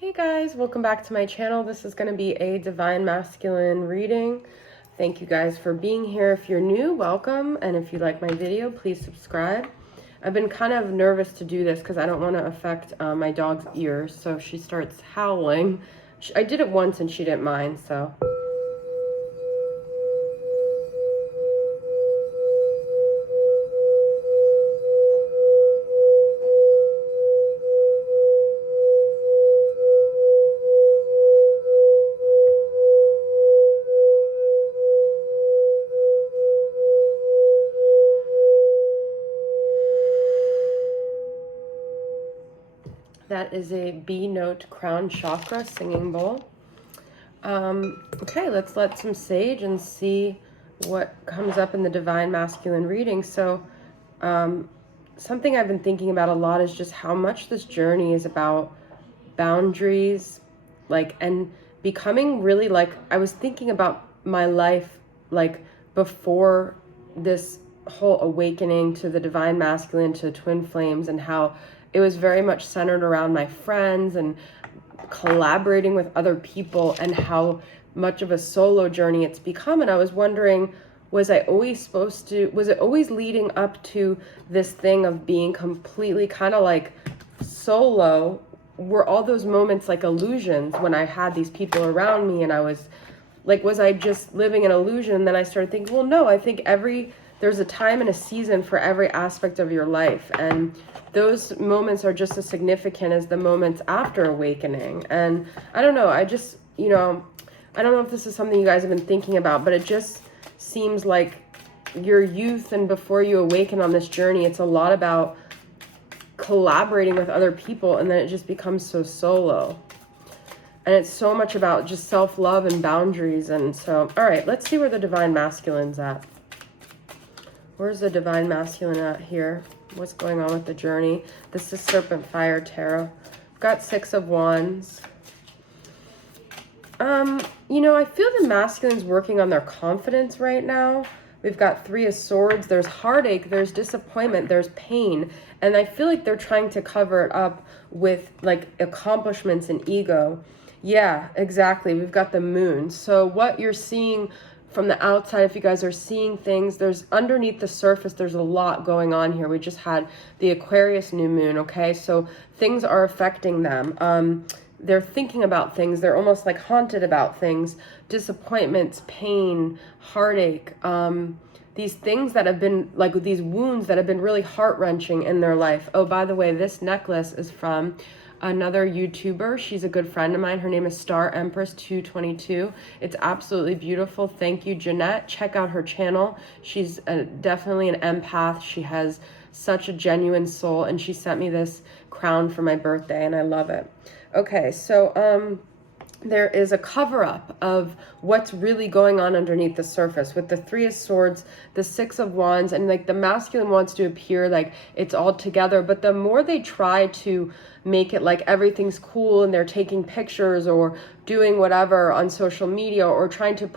Hey guys, welcome back to my channel. This is going to be a Divine Masculine reading. Thank you guys for being here. If you're new, welcome. And if you like my video, please subscribe. I've been kind of nervous to do this because I don't want to affect my dog's ears. So if she starts howling, I did it once and she didn't mind, so. That is a B note crown chakra singing bowl. Okay, let's let some sage and see what comes up in the Divine Masculine reading. So something I've been thinking about a lot is just how much this journey is about boundaries, and becoming really I was thinking about my life before this whole awakening to the Divine Masculine, to twin flames, and how it was very much centered around my friends and collaborating with other people, and how much of a solo journey it's become. And I was wondering, was it always leading up to this thing of being completely kind of solo? Were all those moments like illusions when I had these people around me, and I was I just living an illusion? And then I started thinking, well, no, I think there's a time and a season for every aspect of your life. And those moments are just as significant as the moments after awakening. And I don't know, I just, I don't know if this is something you guys have been thinking about, but it just seems like your youth and before you awaken on this journey, it's a lot about collaborating with other people, and then it just becomes so solo. And it's so much about just self-love and boundaries. And so, all right, let's see where the Divine Masculine's at. Where's the Divine Masculine at here? What's going on with the journey? This is Serpent Fire Tarot. I've got Six of Wands. I feel the masculine's working on their confidence right now. We've got Three of Swords. There's heartache, there's disappointment, there's pain. And I feel like they're trying to cover it up with accomplishments and ego. Yeah, exactly. We've got the Moon. So what you're seeing from the outside, if you guys are seeing things, there's underneath the surface, there's a lot going on here. We just had the Aquarius new moon, okay? So things are affecting them. They're thinking about things. They're almost haunted about things. Disappointments, pain, heartache. These things that have been these wounds that have been really heart-wrenching in their life. Oh, by the way, this necklace is from another YouTuber. She's a good friend of mine. Her name is Star Empress 222. It's absolutely beautiful. Thank you, Jeanette. Check out her channel. She's definitely an empath. She has such a genuine soul, and she sent me this crown for my birthday, and I love it. Okay, so there is a cover-up of what's really going on underneath the surface with the Three of Swords, the Six of Wands, and the masculine wants to appear like it's all together. But the more they try to make it like everything's cool and they're taking pictures or doing whatever on social media or trying to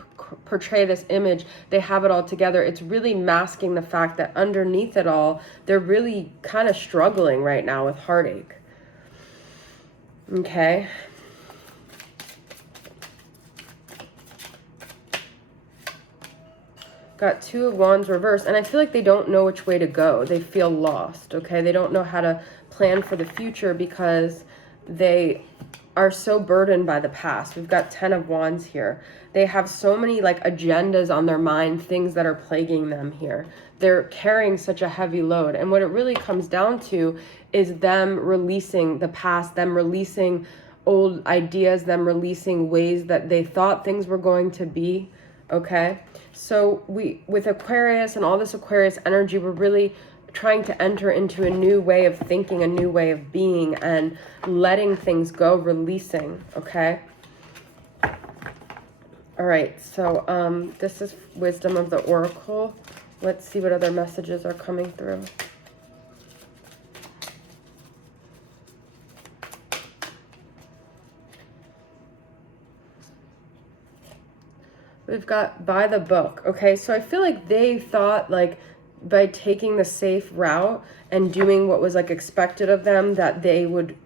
portray this image, they have it all together. It's really masking the fact that underneath it all, they're really kind of struggling right now with heartache. Okay. Got Two of Wands reversed, and I feel like they don't know which way to go. They feel lost, okay? They don't know how to plan for the future because they are so burdened by the past. We've got Ten of Wands here. They have so many agendas on their mind, things that are plaguing them here. They're carrying such a heavy load, and what it really comes down to is them releasing the past, them releasing old ideas, them releasing ways that they thought things were going to be, okay? So with Aquarius and all this Aquarius energy, we're really trying to enter into a new way of thinking, a new way of being, and letting things go, releasing, okay? All right, so this is Wisdom of the Oracle. Let's see what other messages are coming through. We've got By the Book. Okay, so I feel like they thought by taking the safe route and doing what was expected of them, that they would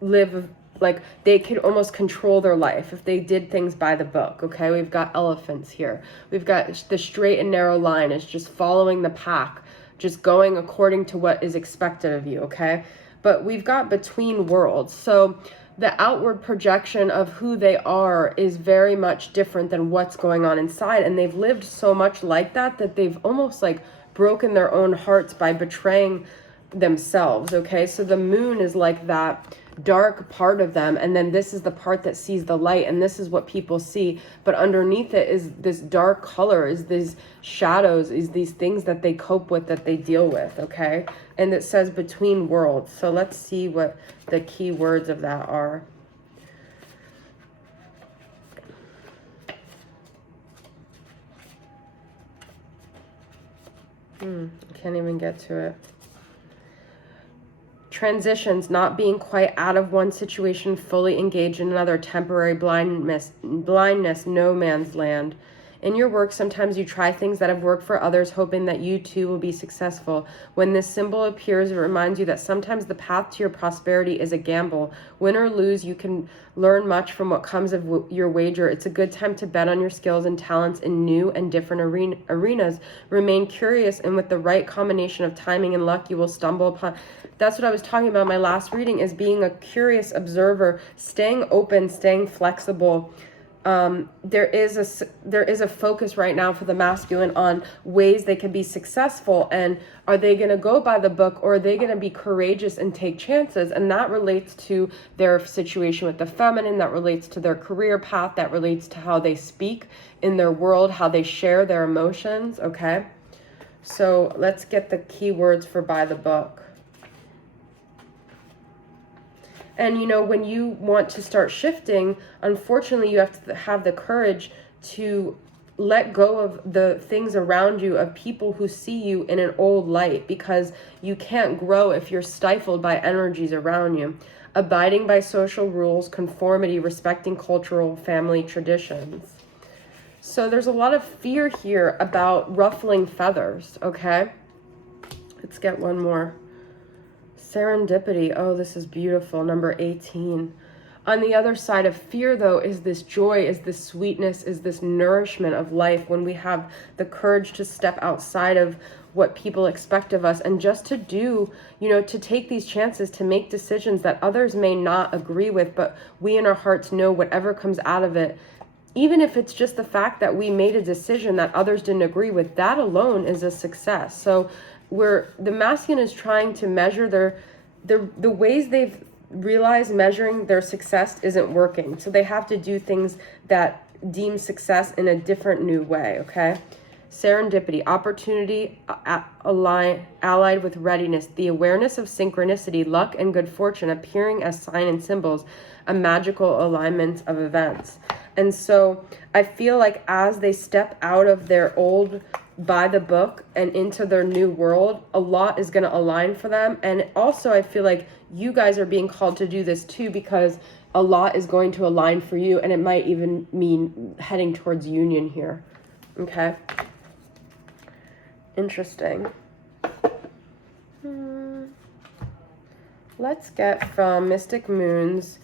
live like they could almost control their life if they did things by the book. Okay, we've got elephants here. We've got the straight and narrow line is just following the pack, just going according to what is expected of you. Okay, but we've got between worlds. So the outward projection of who they are is very much different than what's going on inside. And they've lived so much like that that they've almost like broken their own hearts by betraying themselves. Okay, so the moon is like that dark part of them, and then this is the part that sees the light, and this is what people see, but underneath it is this dark color, is these shadows, is these things that they cope with, that they deal with. Okay, and it says between worlds. So let's see what the key words of that are. I can't even get to it. Transitions, not being quite out of one situation, fully engaged in another, temporary blindness, no man's land. In your work, sometimes you try things that have worked for others, hoping that you too will be successful. When this symbol appears, it reminds you that sometimes the path to your prosperity is a gamble. Win or lose, you can learn much from what comes of your wager. It's a good time to bet on your skills and talents in new and different arenas. Remain curious, and with the right combination of timing and luck, you will stumble upon... That's what I was talking about in my last reading, is being a curious observer, staying open, staying flexible. There is a focus right now for the masculine on ways they can be successful, and are they going to go by the book, or are they going to be courageous and take chances? And that relates to their situation with the feminine, that relates to their career path, that relates to how they speak in their world, how they share their emotions. Okay, so let's get the keywords for by the book. And, you know, when you want to start shifting, unfortunately, you have to have the courage to let go of the things around you, of people who see you in an old light, because you can't grow if you're stifled by energies around you. Abiding by social rules, conformity, respecting cultural family traditions. So there's a lot of fear here about ruffling feathers, okay? Let's get one more. Serendipity. Oh, this is beautiful. Number 18. On the other side of fear, though, is this joy, is this sweetness, is this nourishment of life, when we have the courage to step outside of what people expect of us, and just to do, you know, to take these chances, to make decisions that others may not agree with, but we in our hearts know whatever comes out of it, even if it's just the fact that we made a decision that others didn't agree with, that alone is a success. So the masculine is trying to measure the ways they've realized measuring their success isn't working. So they have to do things that deem success in a different, new way. Okay. Serendipity, opportunity allied with readiness, the awareness of synchronicity, luck and good fortune appearing as sign and symbols, a magical alignment of events. And so I feel like as they step out of their old by the book and into their new world, a lot is going to align for them. And also I feel like you guys are being called to do this too, because a lot is going to align for you, and it might even mean heading towards union here. Okay. Interesting. Let's get from Mystic Moon's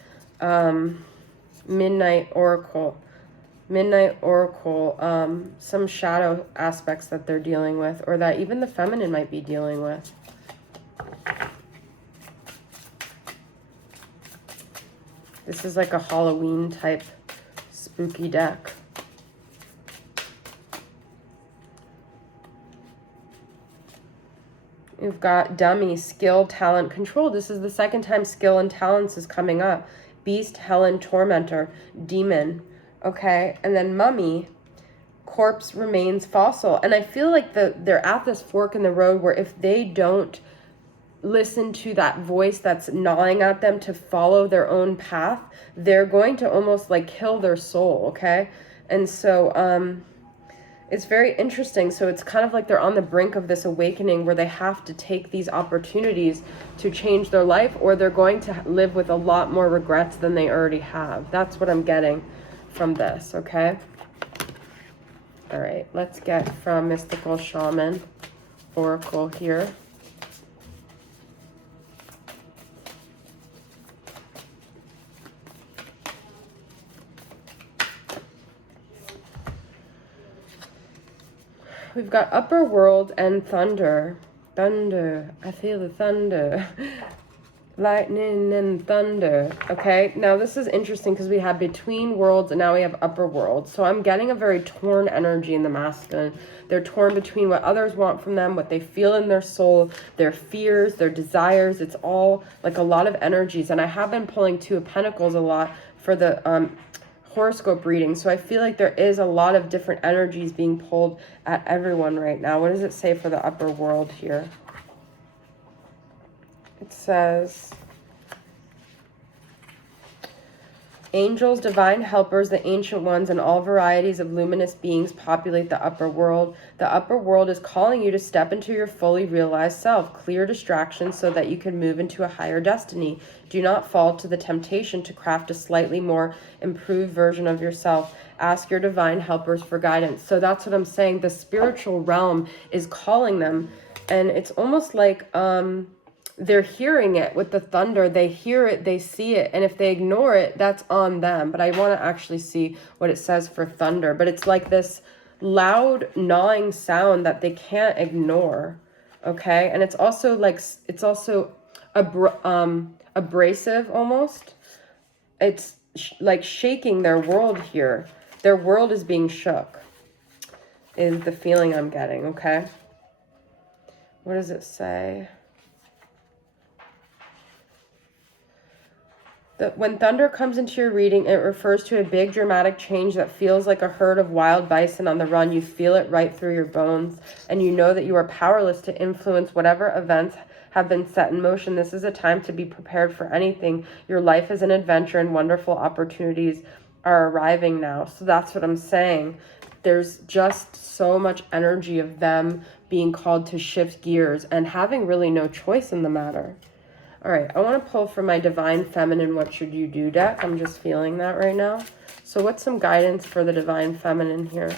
Midnight Oracle, some shadow aspects that they're dealing with, or that even the feminine might be dealing with. This is like a Halloween type spooky deck. You've got dummy, skill, talent, control. This is the second time skill and talents is coming up. Beast, Helen, tormentor, demon. Okay, and then mummy, corpse, remains, fossil. And I feel like they're at this fork in the road where if they don't listen to that voice that's gnawing at them to follow their own path, they're going to almost like kill their soul. Okay, and so it's very interesting. So it's kind of like they're on the brink of this awakening where they have to take these opportunities to change their life, or they're going to live with a lot more regrets than they already have. That's what I'm getting from this, okay? All right, let's get from Mystical Shaman Oracle here. We've got upper world and thunder. Thunder. I feel the thunder. Lightning and thunder. Okay, now this is interesting because we have between worlds and now we have upper world. So I'm getting a very torn energy in the masculine. They're torn between what others want from them, what they feel in their soul, their fears, their desires. It's all like a lot of energies. And I have been pulling Two of Pentacles a lot for the horoscope reading. So I feel like there is a lot of different energies being pulled at everyone right now. What does it say for the upper world here? It says, angels, divine helpers, the ancient ones, and all varieties of luminous beings populate the upper world. The upper world is calling you to step into your fully realized self. Clear distractions so that you can move into a higher destiny. Do not fall to the temptation to craft a slightly more improved version of yourself. Ask your divine helpers for guidance. So that's what I'm saying. The spiritual realm is calling them. And it's almost like, they're hearing it with the thunder. They hear it, they see it, and if they ignore it, that's on them. But I want to actually see what it says for thunder. But it's like this loud gnawing sound that they can't ignore. Okay, and it's also like, it's also abrasive almost. It's like shaking their world here. Their world is being shook, is the feeling I'm getting. Okay, what does it say? That when thunder comes into your reading, it refers to a big dramatic change that feels like a herd of wild bison on the run. You feel it right through your bones, and you know that you are powerless to influence whatever events have been set in motion. This is a time to be prepared for anything. Your life is an adventure, and wonderful opportunities are arriving now. So that's what I'm saying. There's just so much energy of them being called to shift gears and having really no choice in the matter. All right, I want to pull from my Divine Feminine What Should You Do deck. I'm just feeling that right now. So what's some guidance for the Divine Feminine here?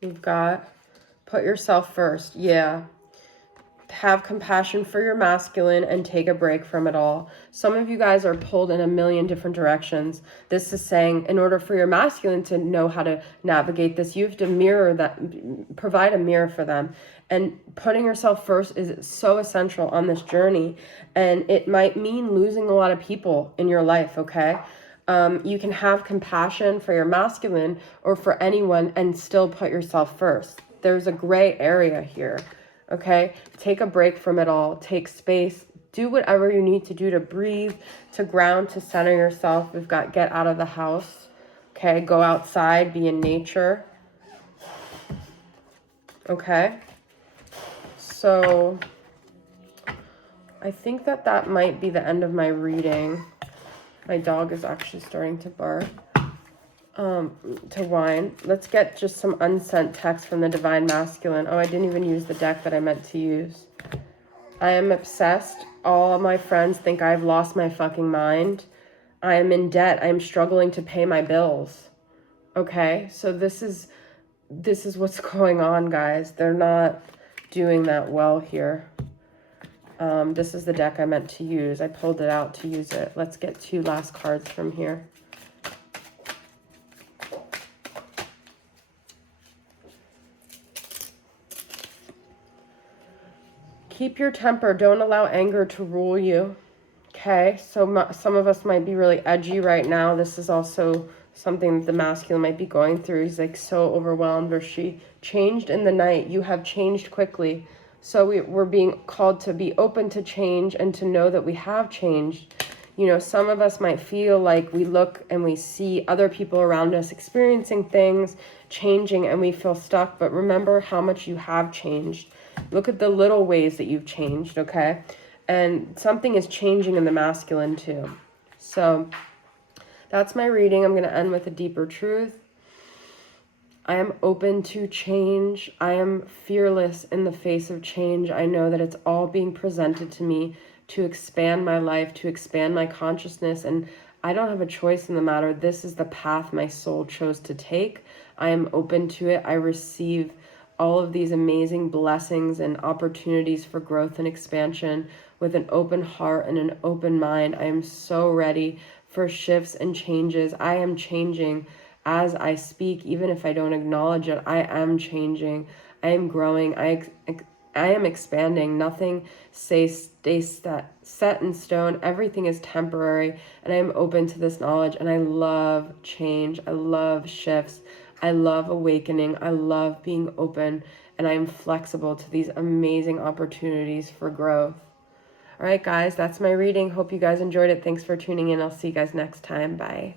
You've got put yourself first. Yeah. Have compassion for your masculine and take a break from it all. Some of you guys are pulled in a million different directions. This is saying in order for your masculine to know how to navigate this, you have to mirror that, provide a mirror for them. And putting yourself first is so essential on this journey. And it might mean losing a lot of people in your life, okay? You can have compassion for your masculine or for anyone and still put yourself first. There's a gray area here. Okay, take a break from it all. Take space. Do whatever you need to do to breathe, to ground, to center yourself. We've got get out of the house. Okay, go outside, be in nature. Okay, so I think that might be the end of my reading. My dog is actually starting to bark. To whine. Let's get just some unsent text from the Divine Masculine. Oh, I didn't even use the deck that I meant to use. I am obsessed. All my friends think I've lost my fucking mind. I am in debt. I am struggling to pay my bills. Okay, so this is what's going on, guys. They're not doing that well here. This is the deck I meant to use. I pulled it out to use it. Let's get 2 last cards from here. Keep your temper. Don't allow anger to rule you. Okay, so some of us might be really edgy right now. This is also something that the masculine might be going through. He's like so overwhelmed, or she changed in the night. You have changed quickly. So we're being called to be open to change and to know that we have changed. You know, some of us might feel like we look and we see other people around us experiencing things, changing, and we feel stuck. But remember how much you have changed. Look at the little ways that you've changed, okay? And something is changing in the masculine too. So that's my reading. I'm going to end with a deeper truth. I am open to change. I am fearless in the face of change. I know that it's all being presented to me to expand my life, to expand my consciousness, and I don't have a choice in the matter. This is the path my soul chose to take. I am open to it. I receive all of these amazing blessings and opportunities for growth and expansion with an open heart and an open mind. I am so ready for shifts and changes. I am changing as I speak, even if I don't acknowledge it. I am changing. I am growing. I am expanding. Nothing stays set in stone. Everything is temporary, and I am open to this knowledge. And I love change. I love shifts. I love awakening. I love being open, and I am flexible to these amazing opportunities for growth. All right, guys, that's my reading. Hope you guys enjoyed it. Thanks for tuning in. I'll see you guys next time. Bye.